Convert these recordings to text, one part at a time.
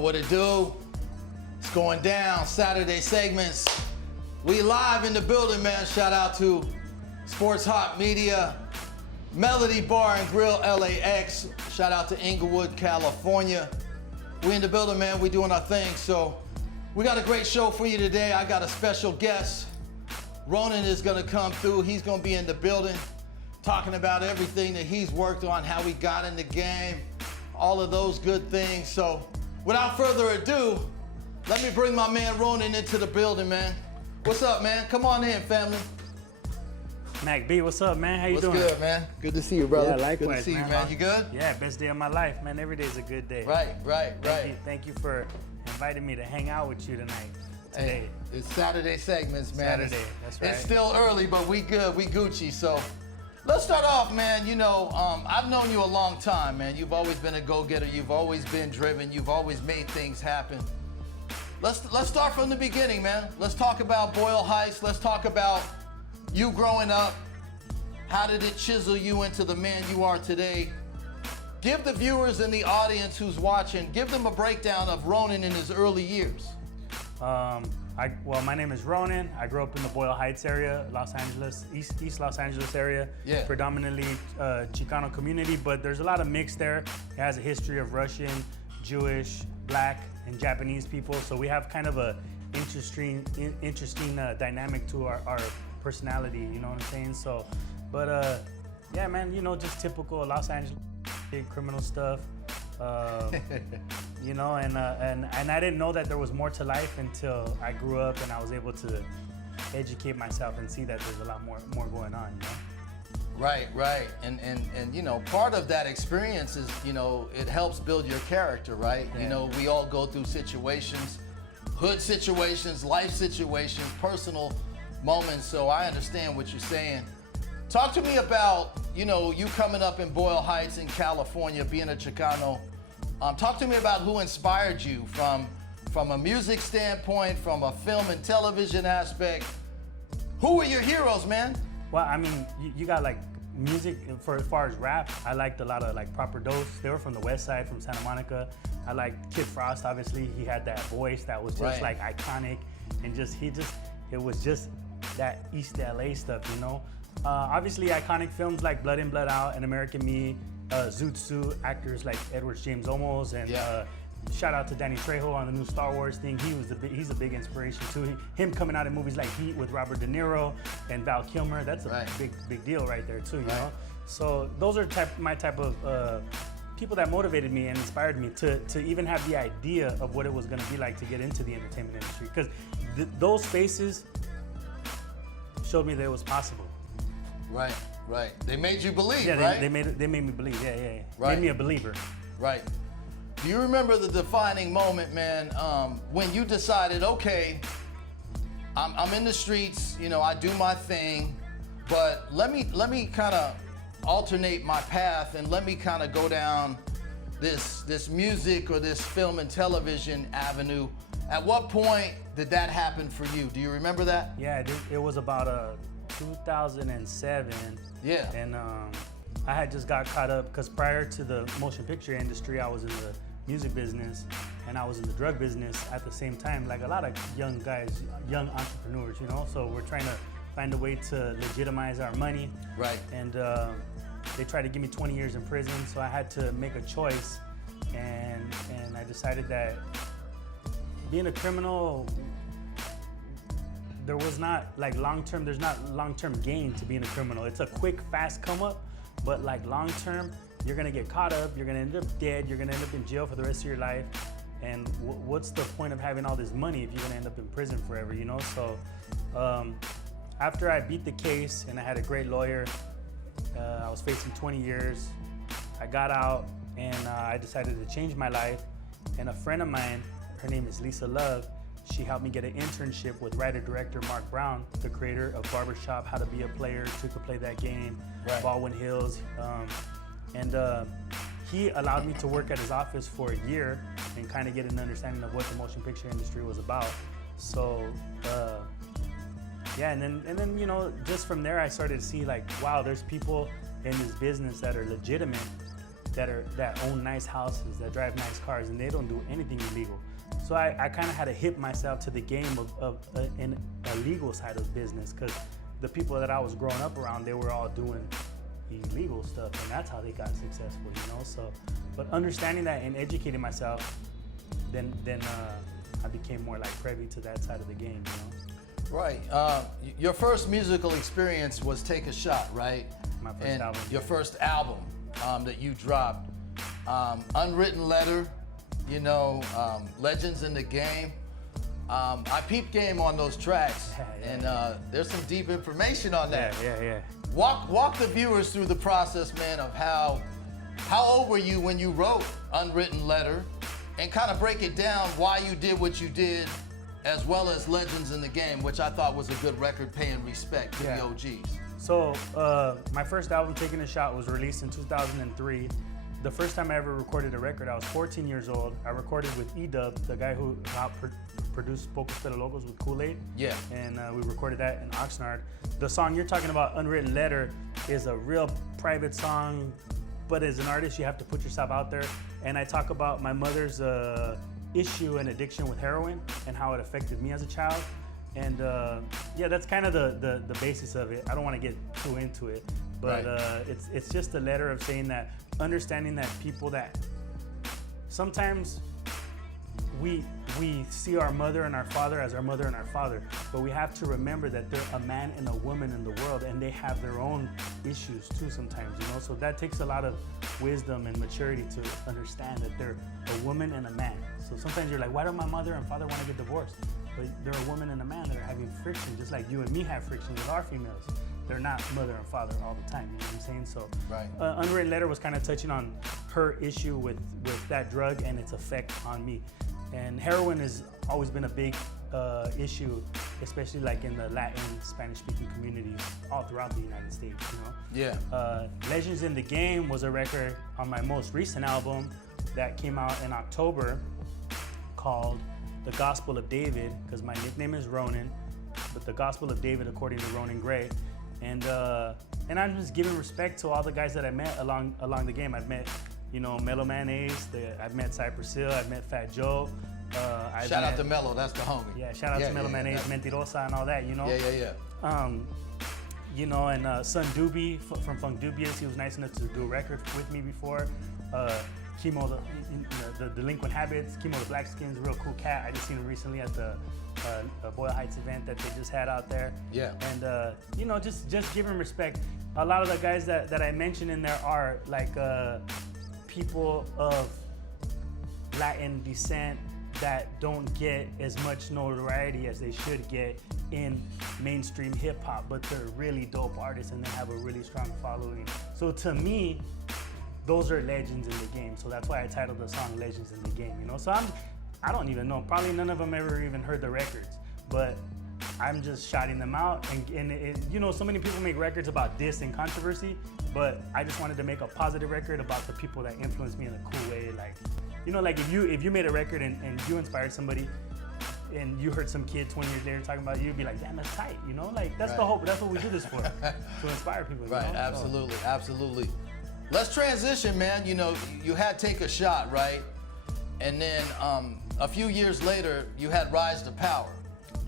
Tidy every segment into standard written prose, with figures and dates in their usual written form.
what it do. It's going down. Saturday segments. We live in the building, man. Shout out to Sports Hot Media, Melody Bar and Grill LAX. Shout out to Inglewood, California. We in the building, man. We doing our thing. So we got a great show for you today. I got a special guest. Ronin is gonna come through. He's gonna be in the building talking about everything that he's worked on, how he got in the game, all of those good things. So without further ado, let me bring my man Ronin into the building, man. What's up, man? Come on in, family. Mac B, what's up, man? How you doing? What's good, man? Good to see you, brother. Yeah, likewise, good to see you, man. You good? Yeah, best day of my life, man. Every day's a good day. Right. Thank you for inviting me to hang out with you tonight. Hey, it's Saturday segments, man. Saturday, that's right. It's still early, but we good, we Gucci. So let's start off, man. You know, I've known you a long time, man. You've always been a go-getter. You've always been driven. You've always made things happen. Let's start from the beginning, man. Let's talk about Boyle Heights. Let's talk about you growing up. How did it chisel you into the man you are today? Give the viewers and the audience who's watching, give them a breakdown of Ronin in his early years. Well, my name is Ronin. I grew up in the Boyle Heights area, Los Angeles, East Los Angeles area. Yeah. Predominantly Chicano community, but there's a lot of mix there. It has a history of Russian, Jewish, Black, and Japanese people. So we have kind of a interesting dynamic to our personality, you know what I'm saying? So, but yeah, man, you know, just typical Los Angeles, big criminal stuff. You know, and I didn't know that there was more to life until I grew up and I was able to educate myself and see that there's a lot more going on, you know? Right. And you know, part of that experience is, you know, it helps build your character, right? Yeah. You know, we all go through situations, hood situations, life situations, personal moments, so I understand what you're saying. Talk to me about, you know, you coming up in Boyle Heights in California, being a Chicano. Talk to me about who inspired you from a music standpoint, from a film and television aspect. Who were your heroes, man? Well, I mean, you got like music for as far as rap. I liked a lot of like Proper Dose. They were from the West Side, from Santa Monica. I liked Kid Frost. Obviously, he had that voice that was just like iconic, and it was just that East LA stuff, you know. Obviously, iconic films like Blood In, Blood Out and American Me, Zoot Suit, actors like Edward James Olmos, and shout out to Danny Trejo on the new Star Wars thing. He's a big inspiration too. Him coming out in movies like Heat with Robert De Niro and Val Kilmer, that's a big deal right there too, you know. So those are my type of people that motivated me and inspired me to even have the idea of what it was going to be like to get into the entertainment industry, because those faces showed me that it was possible. Right. They made you believe, yeah, right? They made me believe. Yeah. Right. Made me a believer. Right. Do you remember the defining moment, man, when you decided, okay, I'm in the streets, you know, I do my thing, but let me kind of alternate my path and let me kind of go down this music or this film and television avenue. At what point did that happen for you? Do you remember that? Yeah, it was about 2007. Yeah. And I had just got caught up because prior to the motion picture industry, I was in the music business and I was in the drug business at the same time, like a lot of young guys, young entrepreneurs, you know. So we're trying to find a way to legitimize our money. Right. And they tried to give me 20 years in prison, so I had to make a choice, and I decided that being a criminal, there's not long-term gain to being a criminal. It's a quick, fast come up, but like long-term, you're gonna get caught up, you're gonna end up dead, you're gonna end up in jail for the rest of your life. And what's the point of having all this money if you're gonna end up in prison forever, you know? So after I beat the case and I had a great lawyer, I was facing 20 years, I got out and I decided to change my life. And a friend of mine, her name is Lisa Love, she helped me get an internship with writer-director Mark Brown, the creator of Barbershop, How to Be a Player, Two Could Play That Game, Baldwin Hills. And he allowed me to work at his office for a year and kind of get an understanding of what the motion picture industry was about. So, yeah, and then you know, just from there I started to see like, wow, there's people in this business that are legitimate that own nice houses, that drive nice cars, and they don't do anything illegal. So I kind of had to hip myself to the game of in a legal side of business, because the people that I was growing up around, they were all doing illegal stuff, and that's how they got successful, you know. So, but understanding that and educating myself, then I became more like privy to that side of the game, you know. Right. Your first musical experience was Take a Shot, right? My first and album. Your first album that you dropped, Unwritten Letter, you know, Legends in the Game. I peeped game on those tracks, and there's some deep information on that. Yeah. Walk the viewers through the process, man, of how old were you when you wrote Unwritten Letter, and kind of break it down why you did what you did, as well as Legends in the Game, which I thought was a good record paying respect to the OGs. So my first album, Taking a Shot, was released in 2003. The first time I ever recorded a record, I was 14 years old. I recorded with E-Dub, the guy who produced Pocos Pero Locos with Kool-Aid. Yeah. And we recorded that in Oxnard. The song you're talking about, Unwritten Letter, is a real private song, but as an artist, you have to put yourself out there. And I talk about my mother's issue and addiction with heroin and how it affected me as a child. And yeah, that's kind of the basis of it. I don't want to get too into it, but it's just a letter of saying that, understanding that people that sometimes we see our mother and our father as our mother and our father, but we have to remember that they're a man and a woman in the world, and they have their own issues too sometimes, you know. So that takes a lot of wisdom and maturity to understand that they're a woman and a man. So sometimes you're like, why don't my mother and father want to get divorced? But they're a woman and a man that are having friction, just like you and me have friction with our females. They're not mother and father all the time, you know what I'm saying? So Unwritten Letter was kind of touching on her issue with that drug and its effect on me. And heroin has always been a big issue, especially like in the Latin, Spanish-speaking communities all throughout the United States, you know? Yeah. Legends in the Game was a record on my most recent album that came out in October called The Gospel of David, because my nickname is Ronin, but The Gospel of David according to Ronin Gray. And I'm just giving respect to all the guys that I met along the game. I've met, you know, Mellow Mayonnaise, I've met Cypress Hill, I've met Fat Joe. Shout out to Mellow, that's the homie. Yeah, shout out to Mellow Mayonnaise, Mentirosa and all that, you know? Yeah. You know, and Son Doobie from Funk Dubious, he was nice enough to do a record with me before. Chemo, the Delinquent Habits, Chemo the Black Skins, real cool cat. I just seen him recently at the Boyle Heights event that they just had out there. Yeah. And you know, just give him respect. A lot of the guys that I mentioned in there are like people of Latin descent that don't get as much notoriety as they should get in mainstream hip hop, but they're really dope artists and they have a really strong following. So to me, those are legends in the game. So that's why I titled the song Legends in the Game, you know? So I don't even know, probably none of them ever even heard the records, but I'm just shouting them out. And it, you know, so many people make records about diss and controversy, but I just wanted to make a positive record about the people that influenced me in a cool way. Like, you know, like if you made a record and you inspired somebody and you heard some kid 20 years later talking about you, you'd be like, damn, that's tight, you know? Like, that's the hope, that's what we do this for, to inspire people, you Right, know? absolutely, absolutely. Let's transition, man. You know, you had Take a Shot, right? And then a few years later, you had Rise to Power.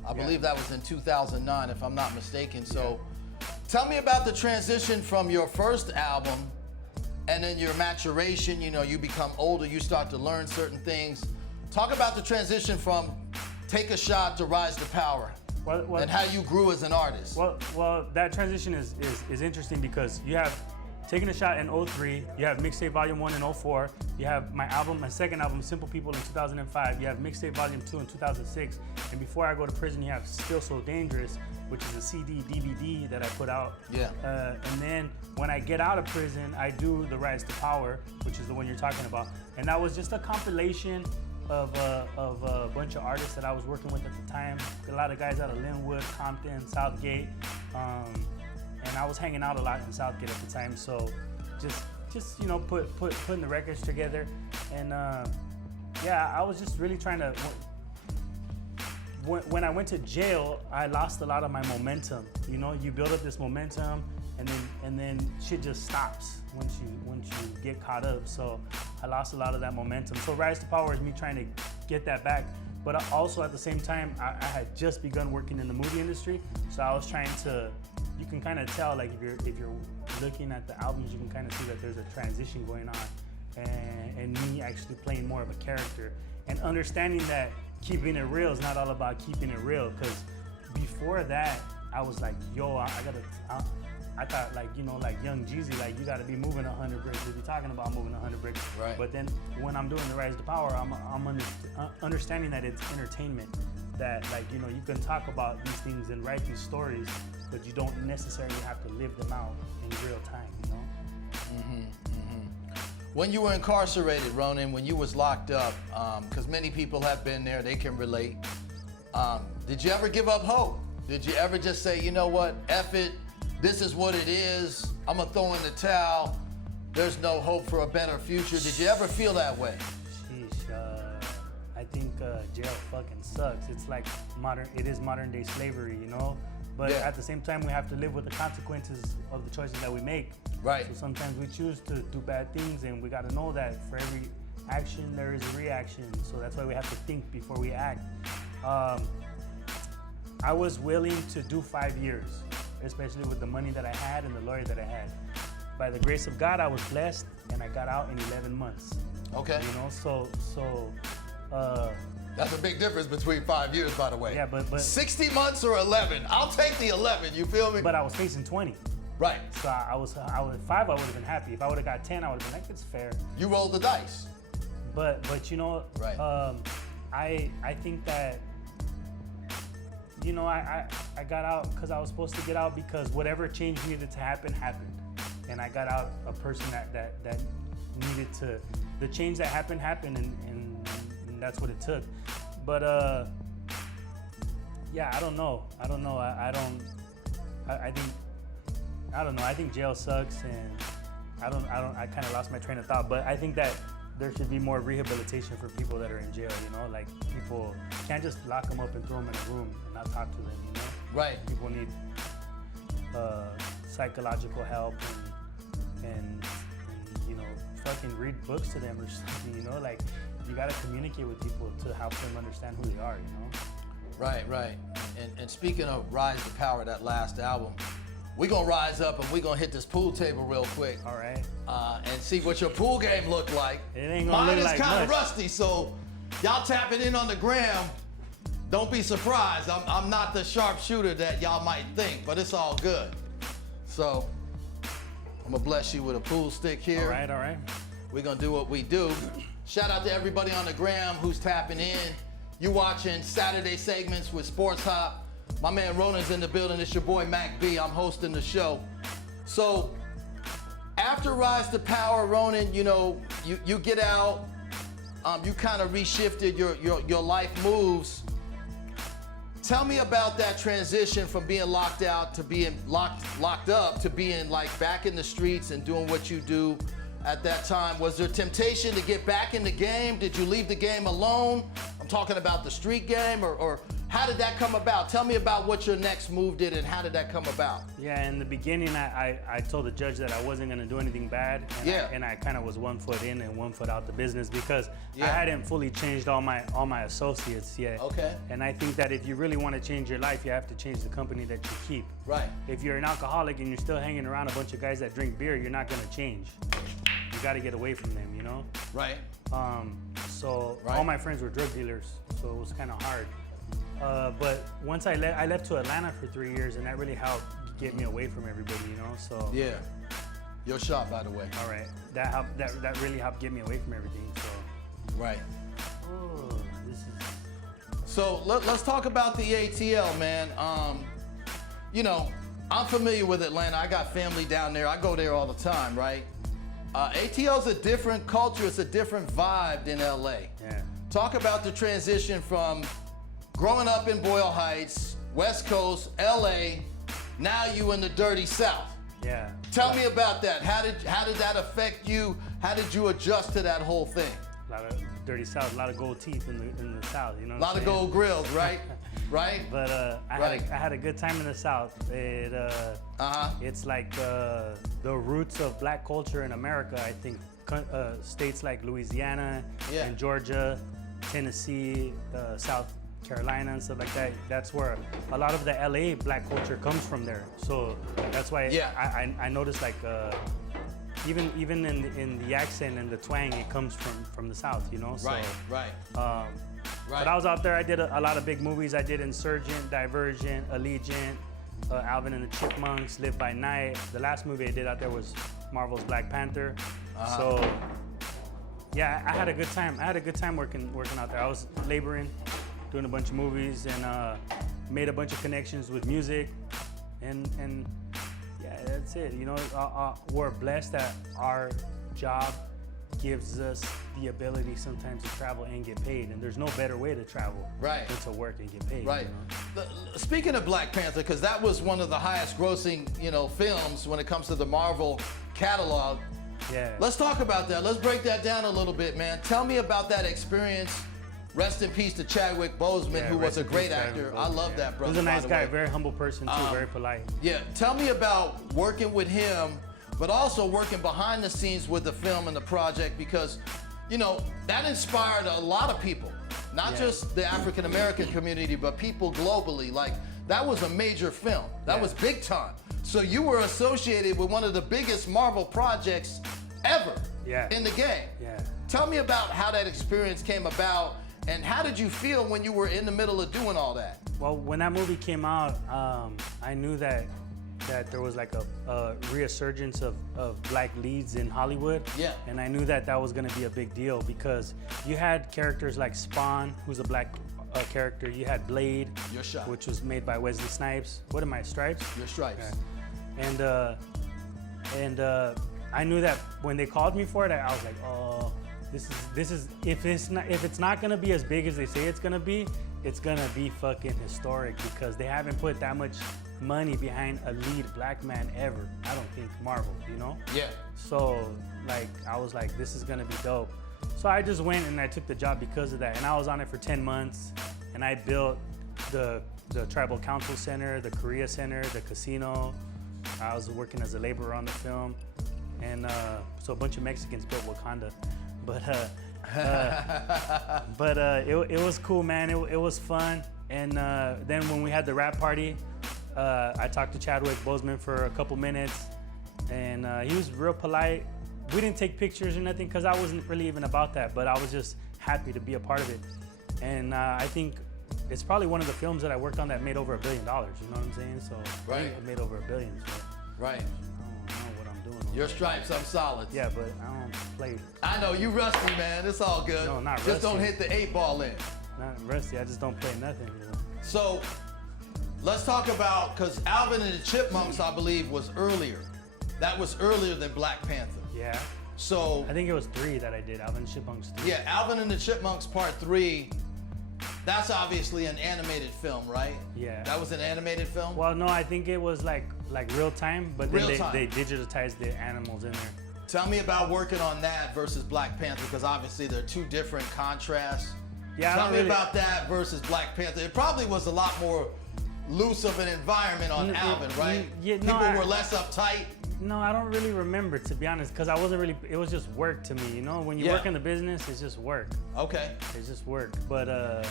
I believe that was in 2009, if I'm not mistaken. So tell me about the transition from your first album and then your maturation. You know, you become older, you start to learn certain things. Talk about the transition from Take a Shot to Rise to Power, and how you grew as an artist. Well, that transition is interesting because you have Taking a Shot in 03, you have Mixtape Volume 1 in 04, you have my second album, Simple People, in 2005, you have Mixtape Volume 2 in 2006, and Before I Go to Prison, you have Still So Dangerous, which is a CD, DVD that I put out. Yeah. And then when I get out of prison, I do the Rise to Power, which is the one you're talking about. And that was just a compilation of a bunch of artists that I was working with at the time. A lot of guys out of Linwood, Compton, Southgate. And I was hanging out a lot in Southgate at the time, so just you know, putting the records together, and yeah, I was just really trying to. When I went to jail, I lost a lot of my momentum. You know, you build up this momentum, and then shit just stops once you get caught up. So I lost a lot of that momentum. So Rise to Power is me trying to get that back. But also at the same time, I had just begun working in the movie industry, so I was trying to. You can kind of tell, like if you're looking at the albums, you can kind of see that there's a transition going on, and me actually playing more of a character and understanding that keeping it real is not all about keeping it real. Because before that, I was like, yo, I thought like, you know, like Young Jeezy, like you gotta be moving 100 bricks. We'll be talking about moving 100 bricks. Right. But then when I'm doing the Rise to Power, I'm understanding that it's entertainment. That like, you know, you can talk about these things and write these stories, but you don't necessarily have to live them out in real time, you know? When you were incarcerated, Ronin, when you was locked up, because many people have been there, they can relate. Did you ever give up hope? Did you ever just say, you know what, F it, this is what it is, I'm gonna throw in the towel, there's no hope for a better future? Did you ever feel that way? Sheesh, I think jail fucking sucks. It's like it is modern day slavery, you know? But Yeah. at the same time, we have to live with the consequences of the choices that we make. Right. So sometimes we choose to do bad things, and we gotta know that for every action, there is a reaction. So that's why we have to think before we act. I was willing to do 5 years, especially with the money that I had and the lawyer that I had. By the grace of God, I was blessed, and I got out in 11 months. Okay. You know, so That's a big difference between 5 years, by the way. Yeah, but 60 months or 11. I'll take the 11, you feel me? but I was facing 20. Right. So I was 5, I would have been happy. If I would have got 10, I would have been like, it's fair. You rolled the dice. But you know, Right. I think that, you know, I got out because I was supposed to get out, because whatever change needed to happen happened, and I got out a person that needed to. The change that happened, and that's what it took. But yeah, I don't know. I don't know. I think jail sucks, and I kind of lost my train of thought. But I think that there should be more rehabilitation for people that are in jail. You know, like people can't just lock them up and throw them in a room and not talk to them. You know, Right. people need psychological help and you know, fucking read books to them or something. You know, like you gotta communicate with people to help them understand who they are. You know. Right. And speaking of Rise to Power, that last album, we're gonna rise up and we're gonna hit this pool table real quick. All right. And see what your pool game look like. It ain't gonna Mine look is like kind of much. rusty, so y'all tapping in on the gram. Don't be surprised. I'm not the sharpshooter that y'all might think, but it's all good. So I'm gonna bless you with a pool stick here. All right. We're gonna do what we do. Shout out to everybody on the gram who's tapping in. You watching Saturday segments with Sports Hop. My man Ronin's in the building. It's your boy Mac B. I'm hosting the show. So after Rise to Power, Ronin, you know, you get out. You kind of reshifted your life moves. Tell me about that transition from being locked out to being locked up to being like back in the streets and doing what you do at that time. Was there temptation to get back in the game? Did you leave the game alone? I'm talking about the street game, or how did that come about? Tell me about what your next move did and how did that come about? Yeah, in the beginning, I told the judge that I wasn't gonna do anything bad. And I kind of was 1 foot in and 1 foot out the business, because I hadn't fully changed all my associates yet. Okay. And I think that if you really want to change your life, you have to change the company that you keep. Right. If you're an alcoholic and you're still hanging around a bunch of guys that drink beer, you're not gonna change. You got to get away from them, you know. Right. So Right. all my friends were drug dealers, so it was kind of hard. But once I left to Atlanta for 3 years, and that really helped get me away from everybody, you know. So Yeah. Your shot, by the way. all right, that helped. That really helped get me away from everything. So Right. oh, this is So let's talk about the ATL, man. You know, I'm familiar with Atlanta. I got family down there. I go there all the time, right? ATL's a different culture. It's a different vibe than LA. yeah. Talk about the transition from growing up in Boyle Heights, West Coast, LA, now you in the dirty South. Yeah. Tell me about that. How did that affect you? How did you adjust to that whole thing? A lot of dirty South, a lot of gold teeth in the South, you know. A lot of gold grills, right? Right. But I had a good time in the South. It's like the roots of black culture in America. I think states like Louisiana and Georgia, Tennessee, South Carolina and stuff like that. That's where a lot of the LA black culture comes from there. So that's why I noticed like even in the accent and the twang, it comes from the South, you know. So, right. But I was out there. I did a lot of big movies. I did Insurgent, Divergent, Allegiant, Alvin and the Chipmunks, Live by Night. The last movie I did out there was Marvel's Black Panther. So yeah, I had a good time. I had a good time working out there. I was laboring, doing a bunch of movies, and made a bunch of connections with music, and yeah, that's it. You know, we're blessed that our job gives us the ability sometimes to travel and get paid, and there's no better way to travel than to work and get paid. Right. You know? Speaking of Black Panther, because that was one of the highest grossing, films when it comes to the Marvel catalog. Yeah. Let's talk about that. Let's break that down a little bit, man. Tell me about that experience. Rest in peace to Chadwick Boseman, who was a great actor. I love that brother. He was a nice guy, very humble person too, very polite. Yeah. Tell me about working with him, but also working behind the scenes with the film and the project, because, that inspired a lot of people, not just the African American community, but people globally. Like, that was a major film. That was big time. So you were associated with one of the biggest Marvel projects ever in the game. Yeah. Tell me about how that experience came about, and how did you feel when you were in the middle of doing all that? Well, when that movie came out, I knew that there was like a resurgence of black leads in Hollywood. Yeah. And I knew that was gonna be a big deal, because you had characters like Spawn, who's a black character. You had Blade, Your Shot, which was made by Wesley Snipes. What am I, Stripes? Your Stripes. Okay. And I knew that when they called me for it, I was like, oh, this is if it's not gonna be as big as they say it's gonna be fucking historic, because they haven't put that much money behind a lead black man ever. I don't think Marvel, Yeah. So like I was like, this is gonna be dope. So I just went and I took the job because of that, and I was on it for 10 months, and I built the Tribal Council Center, the Korea Center, the casino. I was working as a laborer on the film, and so a bunch of Mexicans built Wakanda. But it was cool, man. It was fun. And then when we had the rap party, I talked to Chadwick Boseman for a couple minutes, and he was real polite. We didn't take pictures or nothing, because I wasn't really even about that, but I was just happy to be a part of it. And I think it's probably one of the films that I worked on that made over $1 billion, you know what I'm saying? So it made over $1 billion. So Right. I don't know what I'm doing. Your Stripes, I'm solid. Yeah, but I don't play. I know, you rusty, man. It's all good. No, not Just don't rusty. hit the 8 ball in. Not rusty, I just don't play nothing. So let's talk about, because Alvin and the Chipmunks, I believe, was earlier. That was earlier than Black Panther. Yeah. So I think it was 3 that I did, Alvin Chipmunks 3. yeah, Alvin and the Chipmunks Part 3, that's obviously an animated film, right? Yeah. That was an animated film? Well, no, I think it was like real time, but then Real time. they digitized the animals in there. Tell me about working on that versus Black Panther, because obviously they're two different contrasts. Yeah, Tell me about that versus Black Panther. It probably was a lot more loose of an environment on Alvin, right? People were less uptight. No, I don't really remember, to be honest, because I wasn't really, it was just work to me, When you work in the business, it's just work. Okay. It's just work. But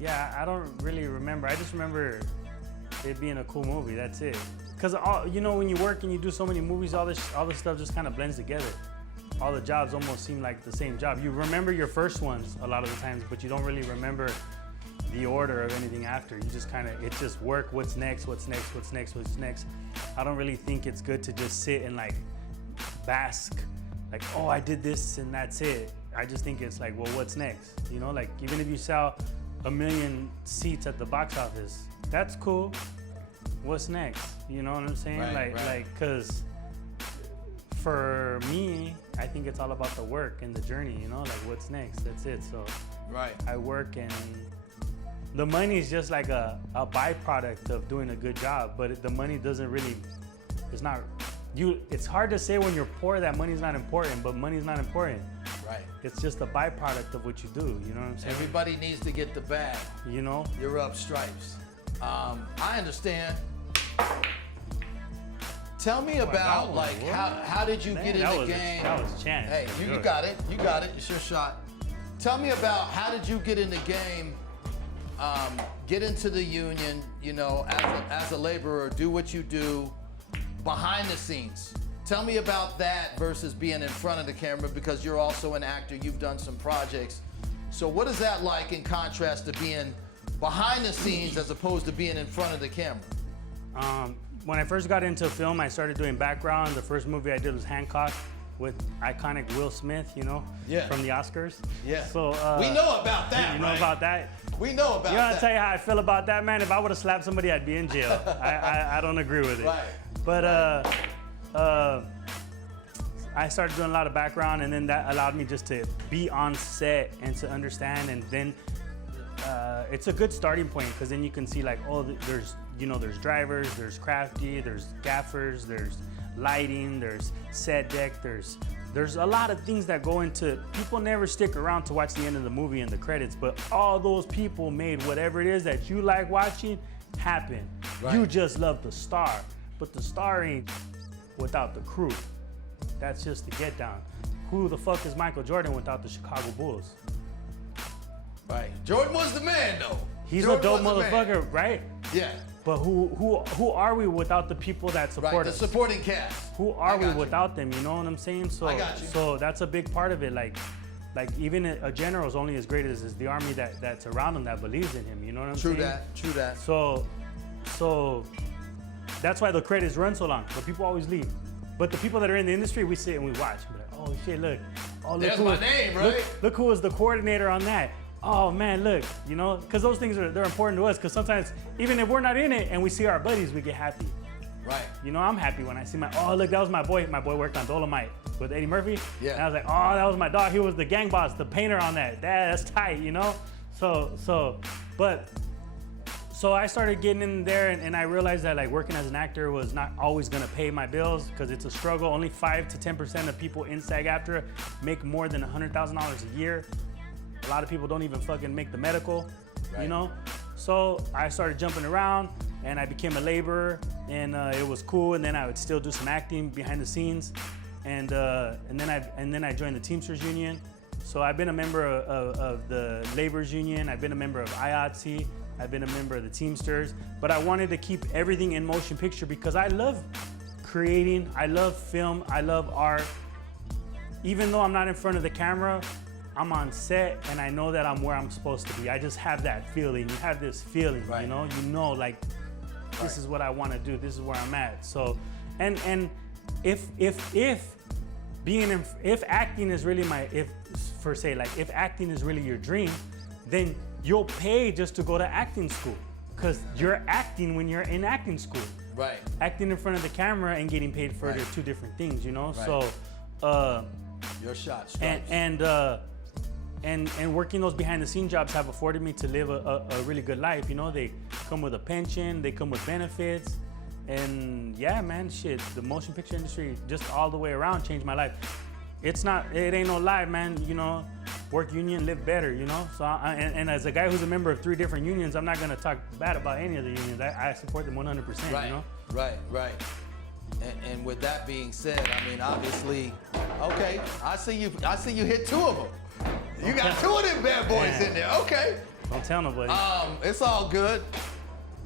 yeah, I don't really remember. I just remember it being a cool movie, that's it. Because when you work and you do so many movies, all this stuff just kind of blends together. All the jobs almost seem like the same job. You remember your first ones a lot of the times, but you don't really remember the order of anything after. You just it's just work, what's next. I don't really think it's good to just sit and like bask, like, oh, I did this and that's it. I just think it's like, well, what's next? Like even if you sell 1 million seats at the box office, that's cool. What's next? You know what I'm saying? Right. Cause for me, I think it's all about the work and the journey, like what's next, that's it. So I work, and the money is just like a byproduct of doing a good job, but the money doesn't really, it's hard to say when you're poor that money's not important, but money's not important. Right. It's just a byproduct of what you do. You know what I'm saying? Everybody needs to get the bag. You know? You're up stripes. I understand. Tell me about like how did you get in the game? That was chance. Hey, you got it. You got it. It's your shot. Tell me about how did you get in the game? Get into the union. You know, as a laborer, do what you do behind the scenes. Tell me about that versus being in front of the camera, because you're also an actor. You've done some projects. So what is that like in contrast to being behind the scenes as opposed to being in front of the camera? When I first got into film, I started doing background. The first movie I did was Hancock with iconic Will Smith, you know, from the Oscars. Yeah. So we know about that, You know about that? We know about that. You want to tell you how I feel about that, man? If I would have slapped somebody, I'd be in jail. I don't agree with it. Right. But I started doing a lot of background, and then that allowed me just to be on set and to understand. And then it's a good starting point, because then you can see like, oh, there's drivers, there's crafty, there's gaffers, there's lighting, there's set deck, there's a lot of things that go into. People never stick around to watch the end of the movie and the credits, but all those people made whatever it is that you like watching happen. Right. You just love the star, but the star ain't without the crew. That's just the get down. Who the fuck is Michael Jordan without the Chicago Bulls? Right. Jordan was the man, though. He's Jordan a dope was the man. motherfucker, right? Yeah. But who are we without the people that support Right. The us? supporting cast. Who are we without them? You know what I'm saying? So, I got you. So that's a big part of it. Like even a general is only as great as the army that's around him that believes in him. You know what I'm saying? True that. So that's why the credits run so long. But people always leave. But the people that are in the industry, we sit and we watch. We're like, oh shit, look. Oh, look There's my name, right? Look who was the coordinator on that. Oh man, look, you know, because those things they're important to us. Because sometimes, even if we're not in it and we see our buddies, we get happy. Right. You know, I'm happy when I see oh look, that was my boy. My boy worked on Dolomite with Eddie Murphy. Yeah. And I was like, oh, that was my dog. He was the gang boss, the painter on that. That's tight, you know. So I started getting in there, and I realized that like working as an actor was not always gonna pay my bills, because it's a struggle. Only 5 to 10% of people in SAG-AFTRA make more than $100,000 a year. A lot of people don't even fucking make the medical, you know? So I started jumping around, and I became a laborer, and it was cool. And then I would still do some acting behind the scenes, and then I joined the Teamsters Union. So I've been a member of the Laborers Union. I've been a member of IATSE. I've been a member of the Teamsters. But I wanted to keep everything in motion picture, because I love creating, I love film, I love art. Even though I'm not in front of the camera, I'm on set, and I know that I'm where I'm supposed to be. I just have that feeling. You have this feeling, right. you know, like this is what I want to do. This is where I'm at. So, and if acting is really if acting is really your dream, then you'll pay just to go to acting school, because you're acting when you're in acting school. Right. Acting in front of the camera and getting paid for it are two different things, you know. Right. So, your shot. And working those behind the scenes jobs have afforded me to live a really good life. You know, they come with a pension, they come with benefits, and yeah, man, shit, the motion picture industry just all the way around changed my life. It ain't no lie, man. You know, work union, live better. You know, so and as a guy who's a member of 3 different unions, I'm not gonna talk bad about any of the unions. I support them 100%. Right. You know. Right. And with that being said, I mean, obviously, okay, I see you hit 2 of them. You got 2 of them bad boys in there. Okay. Don't tell nobody. It's all good.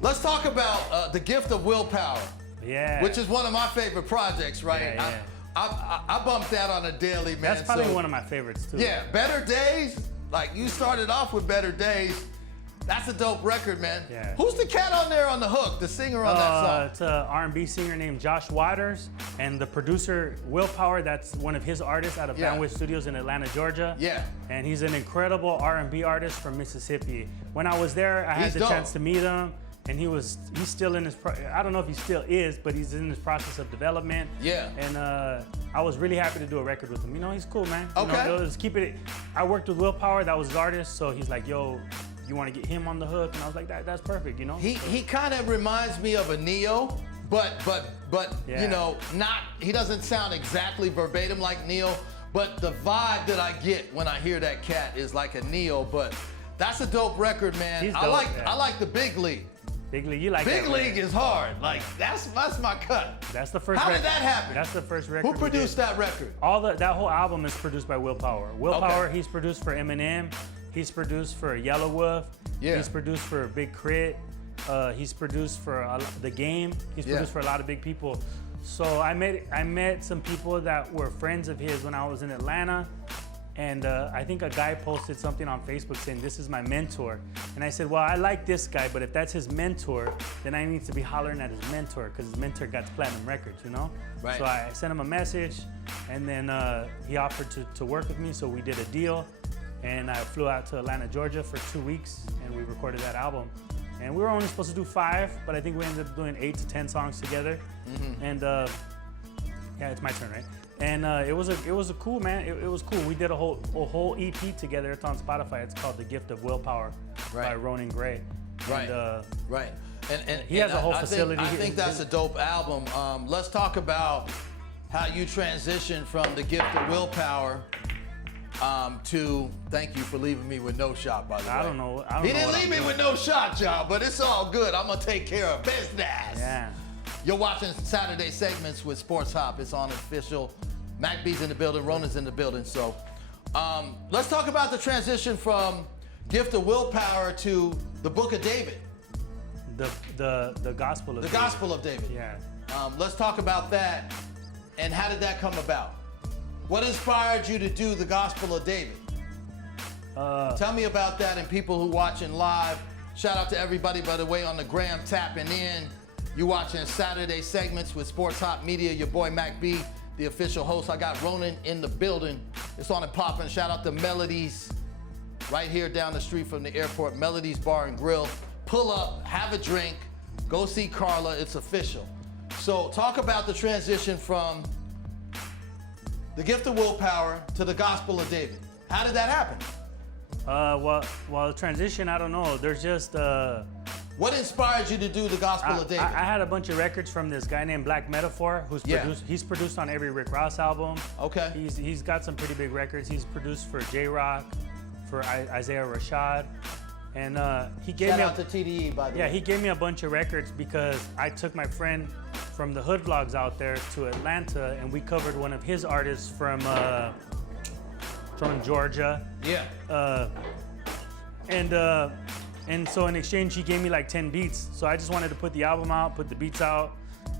Let's talk about The Gift of Willpower. Yeah. Which is one of my favorite projects, right? Yeah. I bump that on a daily, man. That's probably one of my favorites too. Yeah, Better Days. Like, you started off with Better Days. That's a dope record, man. Yeah. Who's the cat on there on the hook, the singer on that song? It's an R&B singer named Josh Waters, and the producer Willpower. That's one of his artists out of Bandwidth Studios in Atlanta, Georgia. Yeah. And he's an incredible R&B artist from Mississippi. When I was there, I had the chance to meet him, and he's still in his. I don't know if he still is, but he's in his process of development. Yeah. And I was really happy to do a record with him. You know, he's cool, man. Okay. You know, just keep it. I worked with Willpower. That was his artist, so he's like, yo, you want to get him on the hook? And I was like, that's perfect, you know? He kind of reminds me of a Neo, but you know, he doesn't sound exactly verbatim like Neo, But the vibe that I get when I hear that cat is like a Neo, but that's a dope record, man. He's I dope, like yeah. I like the Big League. Big League, you like Big that, League right? is hard. Like that's my cut. That's the first How record. did that happen? That's the first record. Who we produced did. that record? That whole album is produced by Will Power. Will Power, Okay. he's produced for Eminem. He's produced for Yellow Wolf. Yeah. He's produced for Big Crit. He's produced for The Game. He's Yeah. produced for a lot of big people. So I met some people that were friends of his when I was in Atlanta. And I think a guy posted something on Facebook saying, "This is my mentor." And I said, well, I like this guy, but if that's his mentor, then I need to be hollering at his mentor because his mentor got platinum records, you know? Right. So I sent him a message, and then he offered to work with me, so we did a deal. And I flew out to Atlanta, Georgia for 2 weeks, and we recorded that album. And we were only supposed to do 5, but I think we ended up doing 8 to 10 songs together. Mm-hmm. And yeah, it's my turn, right? And it was a cool, man. It was cool. We did a whole EP together. It's on Spotify. It's called The Gift of Willpower by Ronin Gray. Right. And, Right. And he has a whole I facility. I think that's a dope album. Let's talk about how you transitioned from The Gift of Willpower to, thank you for leaving me with no shot, by the way. I don't know. He didn't leave me with no shot, y'all, but it's all good. I'm going to take care of business. Yeah. You're watching Saturday Segments with Sports Hop. It's on official. Mac B's in the building, Ronin's in the building. So let's talk about the transition from Gift of Willpower to the Book of David. The Gospel of The David. Gospel of David. Yeah. Let's talk about that. And how did that come about? What inspired you to do the Gospel of David? Tell me about that, and people who watching live. Shout out to everybody, by the way, on the gram tapping in. You watching Saturday Segments with Sports Hop Media. Your boy Mac B, the official host. I got Ronin in the building. It's on and popping. Shout out to Melodies, right here down the street from the airport. Melodies Bar and Grill. Pull up, have a drink, go see Carla. It's official. So talk about the transition from the Gift of Willpower to the Gospel of David. How did that happen? Well, the transition, I don't know. There's just What inspired you to do the Gospel of David? I had a bunch of records from this guy named Black Metaphor, who's produced. He's produced on every Rick Ross album. Okay. He's got some pretty big records. He's produced for J-Rock, for Isaiah Rashad, and he gave Shout me out to TDE, by the way. yeah, he gave me a bunch of records because I took my friend from the Hood Vlogs out there to Atlanta, and we covered one of his artists from Georgia. Yeah. And so in exchange, he gave me like 10 beats. So I just wanted to put the album out, put the beats out,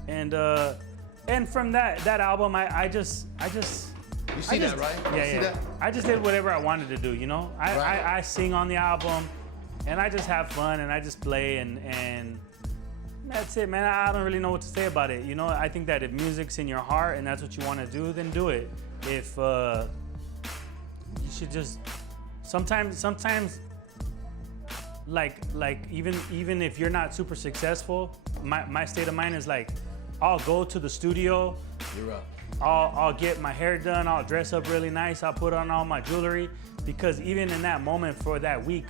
and from that album, I just You see that, right? Yeah, You see yeah. that? I just did whatever I wanted to do, you know. Right. I sing on the album, and I just have fun, and I just play, and that's it, man. I don't really know what to say about it, you know. I think that if music's in your heart and that's what you want to do, then do it. If you should just sometimes like even if you're not super successful, my state of mind is like, I'll go to the studio. You're up. I'll get my hair done, I'll dress up really nice, I'll put on all my jewelry, because even in that moment for that week,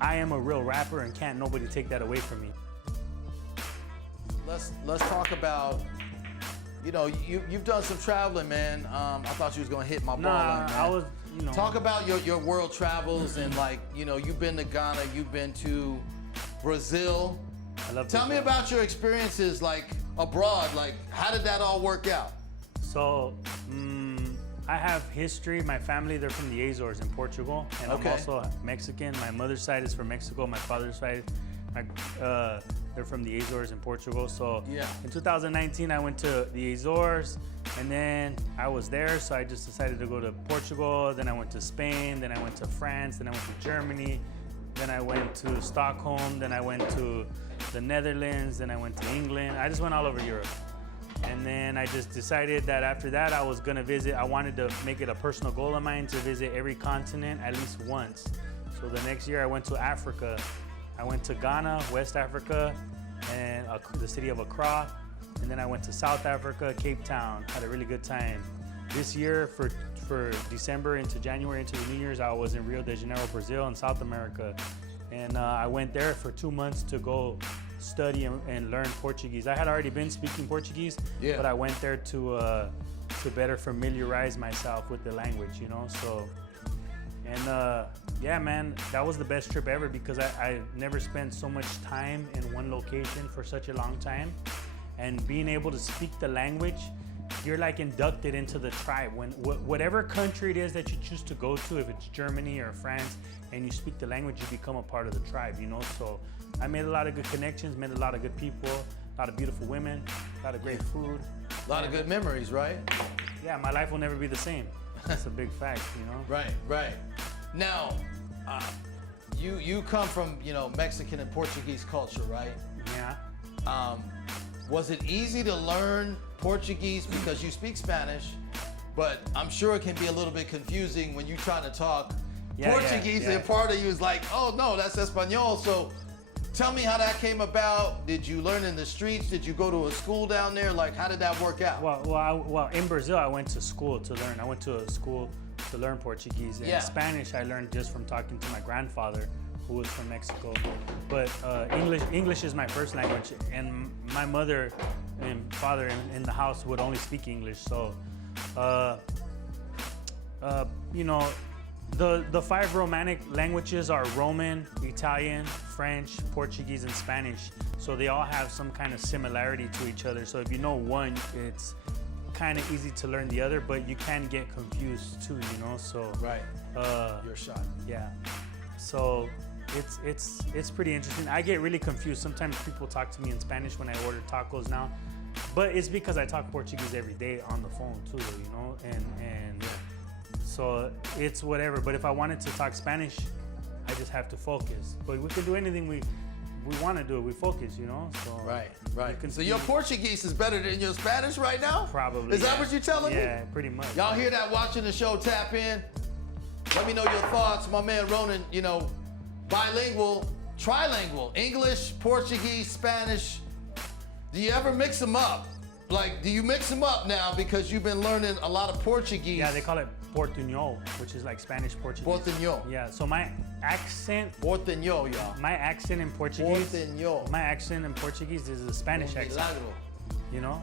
I am a real rapper and can't nobody take that away from me. Let's talk about, you know, you've done some traveling, man. I thought you was gonna hit my ball Nah, line, man. I was, you know. Talk about your world travels and, like, you know, you've been to Ghana, you've been to Brazil. I love Tell me Brazil. about your experiences, like, abroad. Like, how did that all work out? So, I have history. My family, they're from the Azores in Portugal, and Okay. I'm also Mexican. My mother's side is from Mexico. My father's side, they're from the Azores in Portugal. So, Yeah. in 2019, I went to the Azores, and then I was there, so I just decided to go to Portugal. Then I went to Spain. Then I went to France. Then I went to Germany. Then I went to Stockholm. Then I went to the Netherlands. Then I went to England. I just went all over Europe. And then I just decided that after that, I was gonna visit. I wanted to make it a personal goal of mine to visit every continent at least once. So the next year I went to Africa. I went to Ghana, West Africa, and the city of Accra. And then I went to South Africa, Cape Town, had a really good time. This year for December into January into the New Year's, I was in Rio de Janeiro, Brazil, in South America. And I went there for 2 months to go study and learn Portuguese. I had already been speaking Portuguese, Yeah. but I went there to to better familiarize myself with the language, you know. So, and yeah, man, that was the best trip ever because I never spent so much time in one location for such a long time, and being able to speak the language, you're like inducted into the tribe. When whatever country it is that you choose to go to, if it's Germany or France, and you speak the language, you become a part of the tribe, you know. So I made a lot of good connections, met a lot of good people, a lot of beautiful women, a lot of great food. A lot of good memories, right? Yeah, my life will never be the same. That's a big fact, you know. Right. Now, you come from, you know, Mexican and Portuguese culture, right? Yeah. Was it easy to learn Portuguese because you speak Spanish? But I'm sure it can be a little bit confusing when you're trying to talk Portuguese, and part of you is like, oh no, that's Espanol. So tell me how that came about. Did you learn in the streets? Did you go to a school down there? Like, how did that work out? Well, in Brazil, I went to school to learn. I went to a school to learn Portuguese. And Spanish, I learned just from talking to my grandfather, who was from Mexico. But English is my first language, and my mother and father in the house would only speak English. So, you know, the 5 Romanic languages are Roman, Italian, French, Portuguese, and Spanish. So they all have some kind of similarity to each other. So if you know one, it's kind of easy to learn the other, but you can get confused too, you know. So Your shot. Yeah. So it's pretty interesting. I get really confused. Sometimes people talk to me in Spanish when I order tacos now, but it's because I talk Portuguese every day on the phone too, you know, and so it's whatever. But if I wanted to talk Spanish, I just have to focus. But we can do anything we want to do it. We focus, you know. So Right. So your Portuguese is better than your Spanish right now? Probably. Is that what you're telling me? Yeah, pretty much. Y'all hear that watching the show? Tap in. Let me know your thoughts. My man Ronin, you know, bilingual, trilingual, English, Portuguese, Spanish. Do you ever mix them up? Like, do you mix them up now because you've been learning a lot of Portuguese? Yeah, they call it Portuñol, which is like Spanish Portuguese. Portuñol. Yeah, so my accent. Portuñol, y'all. My accent in Portuguese. Portuñol. My accent in Portuguese is a Spanish accent. You know?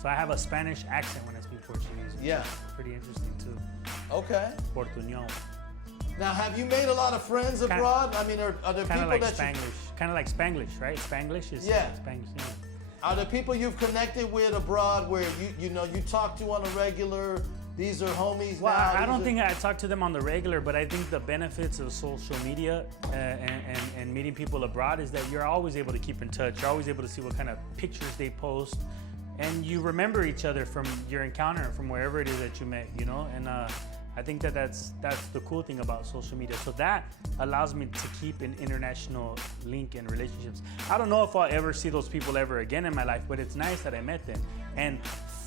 So I have a Spanish accent when I speak Portuguese. Yeah. Pretty interesting too. Okay. Portuñol. Now, have you made a lot of friends abroad? I mean, are there people like that Spanglish. Kind of like Spanglish, right? Spanglish is Spanglish. Yeah. Are there people you've connected with abroad where you know you talk to on a regular? These are homies. Well, now, I don't think I talk to them on the regular, but I think the benefits of social media and meeting people abroad is that you're always able to keep in touch. You're always able to see what kind of pictures they post, and you remember each other from your encounter, from wherever it is that you met, you know. And I think that's the cool thing about social media. So that allows me to keep an international link in relationships. I don't know if I'll ever see those people ever again in my life, but it's nice that I met them. And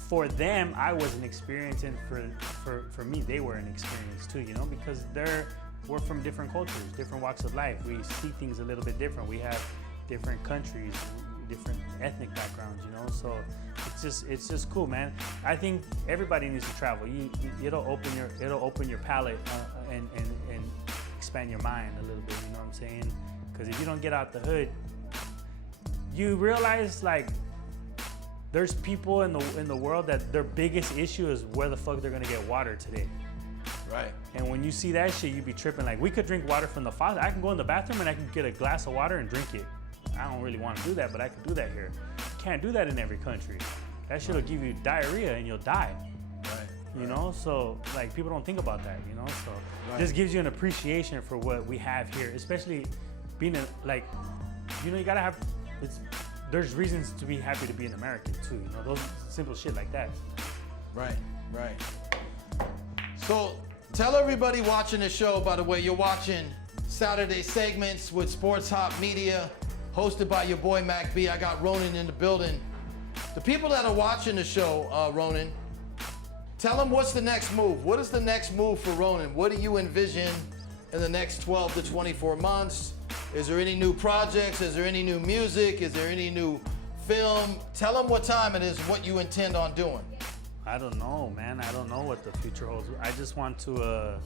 for them, I was an experience, and for me, they were an experience too, you know, because we're from different cultures, different walks of life. We see things a little bit different. We have different countries, different ethnic backgrounds, you know. So it's just cool, man. I think everybody needs to travel. It'll open your palate and expand your mind a little bit. You know what I'm saying? Because if you don't get out the hood, you realize like there's people in the world that their biggest issue is where the fuck they're gonna get water today. Right. And when you see that shit, you be tripping. Like, we could drink water from the faucet. I can go in the bathroom and I can get a glass of water and drink it. I don't really want to do that, but I can do that here. You can't do that in every country. That shit will give you diarrhea and you'll die. Right. You know, so like people don't think about that, you know. So this gives you an appreciation for what we have here, especially being like, you know, you gotta have. There's reasons to be happy to be an American too. You know, those simple shit like that. Right. So tell everybody watching the show. By the way, you're watching Saturday Segments with Sports Hop Media, hosted by your boy Mac B. I got Ronin in the building. The people that are watching the show, Ronin, tell them what's the next move. What is the next move for Ronin? What do you envision in the next 12 to 24 months? Is there any new projects? Is there any new music? Is there any new film? Tell them what time it is, what you intend on doing. I don't know, man. I don't know what the future holds. I just want to,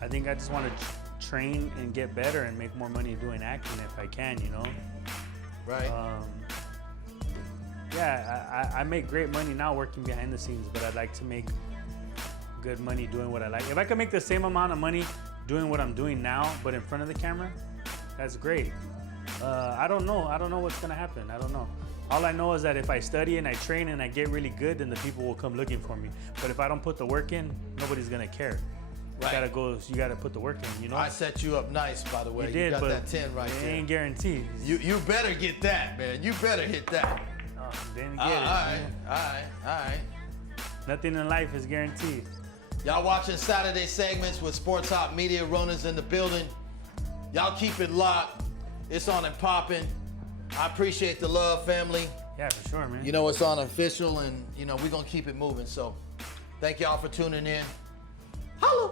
I think I just want to train and get better and make more money doing acting if I can, you know? Right. Yeah, I make great money now working behind the scenes, but I'd like to make good money doing what I like. If I could make the same amount of money doing what I'm doing now, but in front of the camera, that's great. I don't know. I don't know what's gonna happen. I don't know. All I know is that if I study and I train and I get really good, then the people will come looking for me. But if I don't put the work in, nobody's gonna care. Right. You gotta put the work in, you know? I set you up nice, by the way. You did, got but that 10 right it there. ain't guaranteed. You better get that, man. You better hit that. Oh, didn't get All it. right, man. all right. Nothing in life is guaranteed. Y'all watching Saturday segments with Sports Hop Media. Ronin's in the building. Y'all keep it locked. It's on and popping. I appreciate the love, family. Yeah, for sure, man. You know, it's on official, and, you know, we're going to keep it moving. So thank y'all for tuning in. Holla!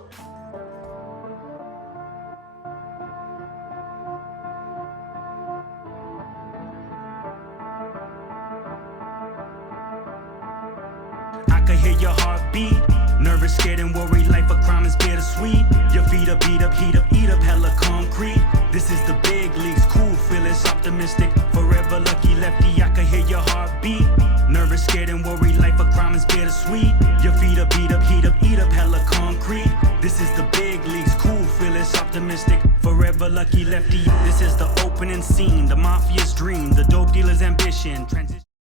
I could hear your heartbeat. Nervous, scared, and worried. Life of crime is bittersweet. Your feet up, beat up, heat up, eat up, hella concrete. This is the big leagues, cool, fearless, optimistic. Forever lucky lefty, I could hear your heartbeat. Nervous, scared, and worried. Life of crime is bittersweet. Your feet up, beat up, heat up, eat up, hella concrete. This is the big leagues, cool, fearless, optimistic. Forever lucky lefty. This is the opening scene, the mafia's dream, the dope dealer's ambition. Transition.